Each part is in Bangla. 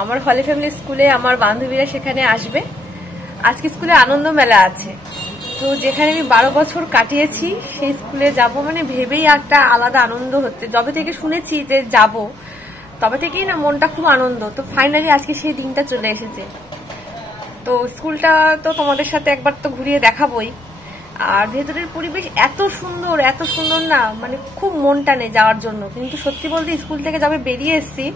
আমার হলি ফ্যামিলি স্কুলে আমার বান্ধবীরা সেখানে আসবে। আজকে স্কুলে আনন্দ মেলা আছে, তো যেখানে আমি 12 বছর কাটিয়েছি সেই স্কুলে যাব মানে ভেবেই একটা আলাদা আনন্দ হচ্ছে। যবে থেকে শুনেছি যে যাব তবে থেকেই না মনটা খুব আনন্দ। তো ফাইনালি আজকে সেই দিনটা চলে এসেছে। তো স্কুলটা তো তোমাদের সাথে একবার তো ঘুরিয়ে দেখাবোই। আর ভেতরের পরিবেশ এত সুন্দর না, মানে খুব মন টানে যাওয়ার জন্য। কিন্তু সত্যি বলতে স্কুল থেকে যবে বেরিয়ে এসেছি,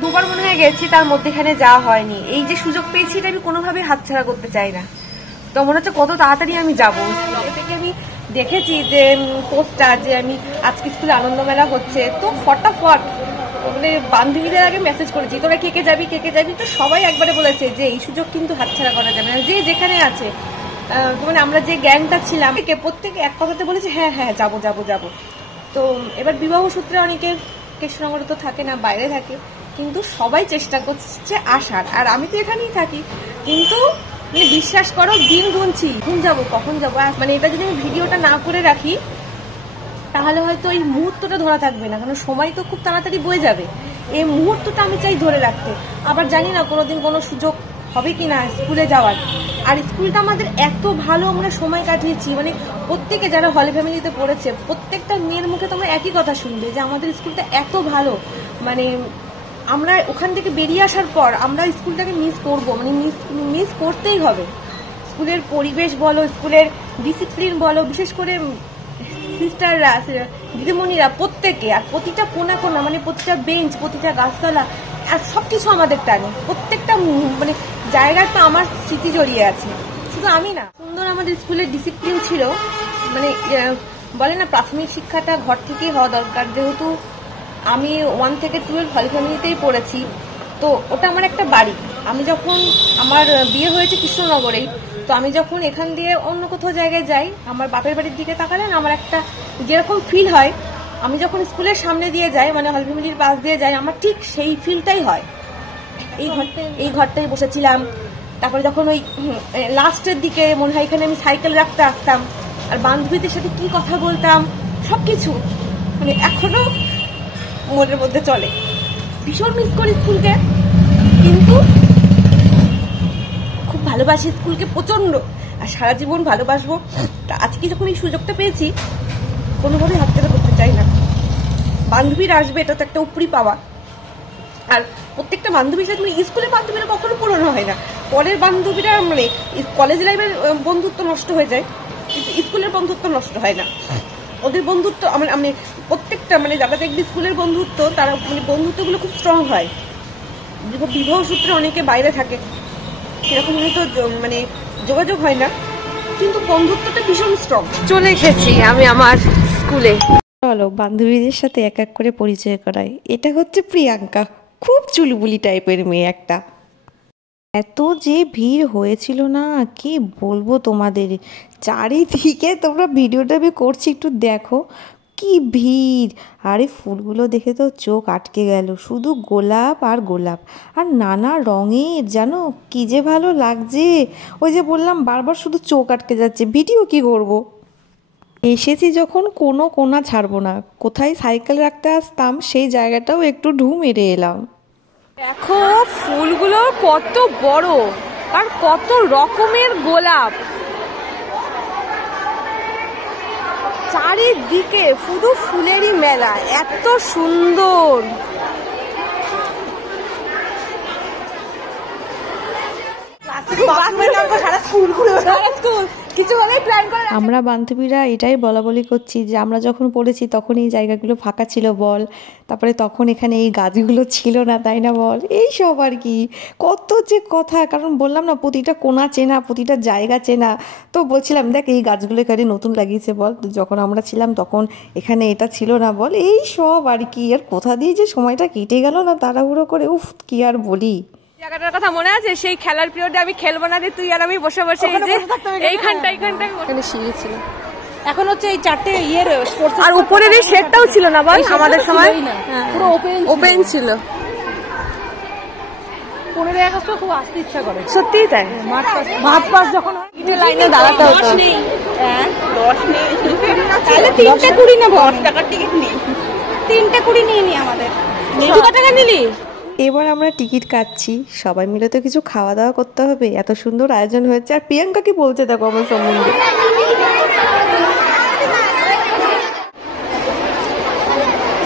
2বার মনে হয় গেছি, তার মধ্যেখানে যাওয়া হয়নি। এই যে সুযোগ পেয়েছি এটা আমি কোনোভাবেই হাতছাড়া করতে চাই না। তো মনে হচ্ছে কত তাড়াতাড়ি আমি যাবো। স্কুলে থেকে আমি দেখেছি যে পোস্টার যে আমি আজকে স্কুলে আনন্দ মেলা হচ্ছে, তো ফটাফট মানে বান্ধবীদের আগে মেসেজ করেছি তোরা কে কে যাবি। তো সবাই একবারে বলেছে যে এই সুযোগ কিন্তু হাতছাড়া করা যাবে না, যে যেখানে আছে। মানে আমরা যে গ্যাংটা ছিলাম প্রত্যেকে এক কথাতে বলেছে হ্যাঁ যাবো। তো এবার বিবাহ সূত্রে অনেকে কৃষ্ণনগরে তো থাকে না, বাইরে থাকে, কিন্তু সবাই চেষ্টা করছে আসার। আর আমি তো এখানেই থাকি, কিন্তু মানে বিশ্বাস করো দিন গুনছি কখন যাবো। মানে এটা যদি আমি ভিডিওটা না করে রাখি তাহলে হয়তো এই মুহূর্তটা ধরা থাকবে না, কারণ সময় তো খুব তাড়াতাড়ি বয়ে যাবে। এই মুহূর্তটা আমি চাই ধরে রাখতে। আবার জানি না কোনোদিন কোনো সুযোগ হবে কিনা স্কুলে যাওয়ার। আর স্কুলটা আমাদের এত ভালো আমরা সময় কাটিয়েছি, মানে প্রত্যেকে যারা হলি ফ্যামিলিতে পড়েছে প্রত্যেকটা মেয়ের মুখে তোমরা একই কথা শুনবে যে আমাদের স্কুলটা এত ভালো। মানে আমরা ওখান থেকে বেরিয়ে আসার পর আমরা স্কুলটাকে মিস করবো, মানে মিস করতেই হবে। স্কুলের পরিবেশ বলো, স্কুলের ডিসিপ্লিন বলো, বিশেষ করে সিস্টাররা, দিদিমণিরা প্রত্যেকে, আর প্রতিটা কোনা মানে প্রতিটা বেঞ্চ, প্রতিটা গাছতলা, আর সবকিছু আমাদের টানে। প্রত্যেকটা মানে জায়গায় তো আমার স্মৃতি জড়িয়ে আছে, শুধু আমি না। সুন্দর আমাদের স্কুলের ডিসিপ্লিন ছিল। মানে বলে না প্রাথমিক শিক্ষাটা ঘর থেকেই হওয়া দরকার। যেহেতু আমি 1 থেকে 12 হলি ফ্যামিলিতেই পড়েছি, তো ওটা আমার একটা বাড়ি। আমি যখন আমার বিয়ে হয়েছে কৃষ্ণনগরেই, তো আমি যখন এখান দিয়ে অন্য কোথাও জায়গায় যাই, আমার বাপের বাড়ির দিকে তাকালে আমার একটা যেরকম ফিল হয়, আমি যখন স্কুলের সামনে দিয়ে যাই, মানে হল ফ্যামিলির পাশ দিয়ে যাই, আমার ঠিক সেই ফিলটাই হয়। এই ঘরটাই বসেছিলাম। তারপরে যখন ওই লাস্টের দিকে মনে হয় এখানে আমি সাইকেল রাখতে আসতাম, আর বান্ধবীদের সাথে কি কথা বলতাম, সবকিছু মানে এখনো মনের মধ্যে চলে। ভীষণ মিস করি স্কুলকে, কিন্তু খুব ভালোবাসি স্কুলকে প্রচন্ড, আর সারা জীবন ভালোবাসবো। আজকে যখন এই সুযোগটা পেয়েছি কোনোভাবেই হাতছাড়া করতে চাই না। বান্ধবীরা আসবে, এটা তো একটা উপরি পাওয়া। আর প্রত্যেকটা বান্ধবীর সাথে স্কুলের বান্ধবীরা কখনো পুরনো হয় না। পরের বান্ধবীরা মানে কলেজ লাইফের বন্ধুত্ব নষ্ট হয়ে যায়, কিন্তু স্কুলের বন্ধুত্ব নষ্ট হয় না। ওদের বন্ধুত্ব আমি প্রত্যেকটা মানে যারা দেখবি স্কুলের বন্ধুত্ব, তারা মানে বন্ধুত্বগুলো খুব স্ট্রং হয়। বিবাহ সূত্রে অনেকে বাইরে থাকে, সেরকম হয়তো মানে যোগাযোগ হয় না, কিন্তু বন্ধুত্বটা ভীষণ স্ট্রং। চলে এসেছি আমি আমার স্কুলে। চলো বান্ধবীদের সাথে এক এক করে পরিচয় করাই। এটা হচ্ছে প্রিয়াঙ্কা, খুব চুলবুলি টাইপের মেয়ে একটা। এত যে ভিড় হয়েছিল না, কি বলবো তোমাদের। চারিদিকে তোমরা ভিডিওটা আমি করছি, একটু দেখো কি ভিড়। আর এই ফুলগুলো দেখে তো চোখ আটকে গেল, শুধু গোলাপ আর গোলাপ, আর নানা রঙের, জানো কি যে ভালো লাগছে। ওই যে বললাম বারবার শুধু চোখ আটকে যাচ্ছে, ভিডিও কি করব। এসেছি যখন কোনো কোনা ছাড়বো না। কোথায় সাইকেল রাখতে আসতাম সেই জায়গাটাও একটু ঢু মেরে এলাম। দেখো ফুলগুলো কত বড় আর কত রকমের গোলাপ, চারিদিকে শুধু ফুলেরই মেলা, এত সুন্দর। আমরা বান্ধবীরা এটাই বলাবলি করছি যে আমরা যখন পড়েছি তখন এই জায়গাগুলো ফাঁকা ছিল বল, তারপরে তখন এখানে এই গাছগুলো ছিল না, তাই না বল, এই সব আর কি। কত যে কথা, কারণ বললাম না প্রতিটা কোণা চেনা, প্রতিটা জায়গা চেনা। তো বলছিলাম দেখ এই গাছগুলো এখানে নতুন লাগিয়েছে বল, যখন আমরা ছিলাম তখন এখানে এটা ছিল না বল, এই সব আর কি। আর কোথা দিয়ে যে সময়টা কেটে গেল না তাড়াহুড়ো করে, উফ কি আর বলি। জায়গাটার কথা মনে আছে? সেই খেলার পিরিয়ডে আমি খেলবো না, তুই আর আমি বসে এইখানটা সিঁড়ি ছিল। এখন হচ্ছে এই 4টে ইয়ের স্পোর্টস, আর উপরের এই শেডটাও ছিল না বল আমাদের সময়, পুরো ওপেন ছিল। 15 আগস্ট খুব আসতে ইচ্ছা করে, সত্যিই তাই। মাঠ পাস যখন লাইনে দাঁড়াতে হতো। 10 নেই, তাহলে 3টে 20 নেব, 10 টাকার টিকিট নেই, 3টে 20 নিয়ে নি আমাদের। 2 টাকা নিলি? এবার আমরা টিকিট কাটছি, সবাই মিলে তো কিছু খাওয়া দাওয়া করতে হবে, এত সুন্দর আয়োজন হয়েছে। আর প্রিয়াঙ্কা কি বলছে দেখো আমার সম্বন্ধে।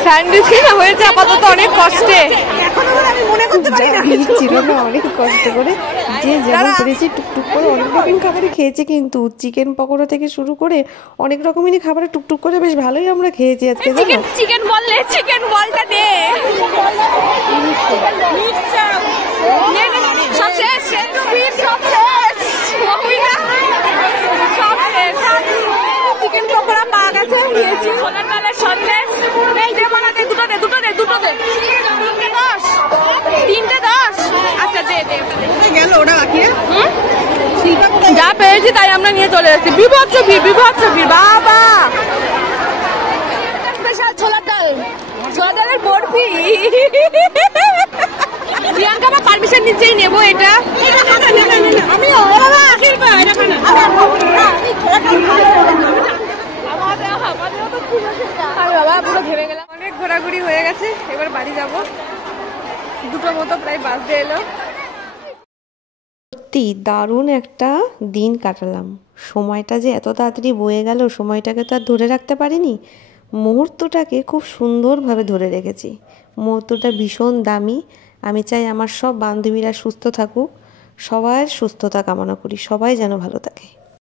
স্যান্ডউইচ কেনা হয়েছে আপাতত অনেক কষ্টে, ছিল না, অনেক কষ্ট করে যে যেমন করেছি টুকটুক করে অনেক রকম খাবারই খেয়েছে, কিন্তু চিকেন পকোড়া থেকে শুরু করে অনেক রকমেরই খাবার টুকটুক করে বেশ ভালোই আমরা খেয়েছি আজকে। চিকেন বললে চিকেন বলটা দে, সব শেষ, চিকেন পকোড়া পাওয়া গেছে, নিয়েছি সোনার ডালের সন্দেশ। এই দে বলা দে, দুটো দে, দুটো দে, দুটো দে, 3টে 10। আচ্ছা দে দে, গেল ওটা বাকি। যা পেয়েছি তাই আমরা নিয়ে চলে এসেছি। বিভৎস ভিড়, বিভৎস ভিড় বাবা। স্পেশাল ছোলার ডাল, ছোলার ডালের বরফি। প্রিয়াঙ্কা বা পারমিশন নিচেই নেবো এটা। অনেক ঘোরাঘুরি হয়ে গেছে, এবার বাড়ি যাব। 2টো মতো প্রায় বাজতে এলো। সত্যি দারুণ একটা দিন কাটালাম। সময়টা যে এত তাড়াতাড়ি বয়ে গেল, সময়টাকে তো আর ধরে রাখতে পারিনি। মুহূর্তটাকে খুব সুন্দরভাবে ধরে রেখেছি। মুহূর্তটা ভীষণ দামি। আমি চাই আমার সব বান্ধবীরা সুস্থ থাকুক, সবার সুস্থতা কামনা করি, সবাই যেন ভালো থাকে।